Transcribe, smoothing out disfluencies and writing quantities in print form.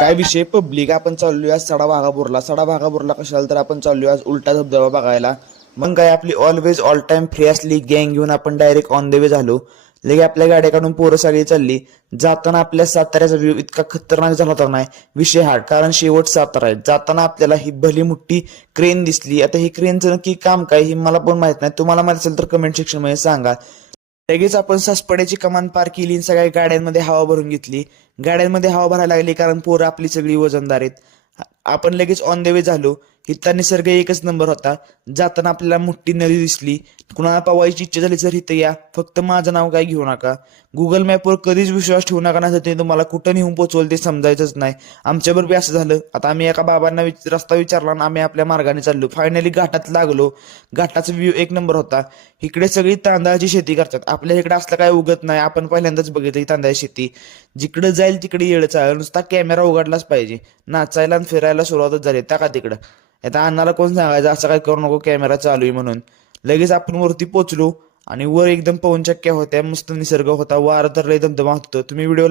काय विषय पब्लिक आपण चाललोय आज सडा भागापूरला कशाला तर आपण चाललोय आज उलटा धबधबा बघायला। मग काय आपली ऑलवेज ऑल टाइम फ्री असली गँग घेऊन आपण डायरेक्ट ऑन द वे झालो। लगे आपल्या गाड्या काढून पोरं सगळी चालली। जाताना आपल्या साताऱ्याचा व्ह्यू इतका खतरनाक झाला होता नाही विषय हार्ड, कारण शेवट सातारा आहे। जाताना आपल्याला ही भली मोठी क्रेन दिसली। आता ही क्रेनचं नक्की काम काय हे मला पण माहित नाही, तुम्हाला माहित असेल तर कमेंट सेक्शन मध्ये सांगा। लगेच आपण सासपड्याची कमान पार केली आणि सगळ्या गाड्यांमध्ये हवा भरून घेतली। गाड्यांमध्ये हवा भरायला लागली कारण पोरं आपली सगळी वजनदार आहेत। आपण लगेच ऑन द वे झालो। इथला निसर्ग एकच नंबर होता। जाताना आपल्याला मोठी नदी दिसली। कुणाला पवायची इच्छा झाली तर इथं या, फक्त माझं नाव काय घेऊ नका। गुगल मॅपवर कधीच विश्वास ठेवू नका, नाही ते तुम्हाला कुठं नेऊन पोहोचवलं ते समजायचंच नाही। आमच्याबरोबर बी असं झालं। आता आम्ही एका बाबांना रस्ता विचारला आणि आम्ही आपल्या मार्गाने चाललो। फायनली घाटात लागलो। घाटाचा व्ह्यू एक नंबर होता। इकडे सगळी तांदळाची शेती करतात, आपल्या इकडे असलं काय उगत नाही। आपण पहिल्यांदाच बघितली तांदळाची शेती। जिकडे जाईल तिकडे येळ चालेल, नुसता कॅमेरा उघडलाच पाहिजे। नाचायला आणि फिरायला सुरुवातच झाली त्या का तिकडं। आता अण्णाला कोण सांगायचं असं काय करू नको, कॅमेरा चालू आहे म्हणून। लगेच आपण वरती पोहोचलो आणि वर एकदम पवनचक्क्या होत्या, मस्त निसर्ग होता, वारं तर लय धबधबा होतं। तुम्ही व्हिडिओ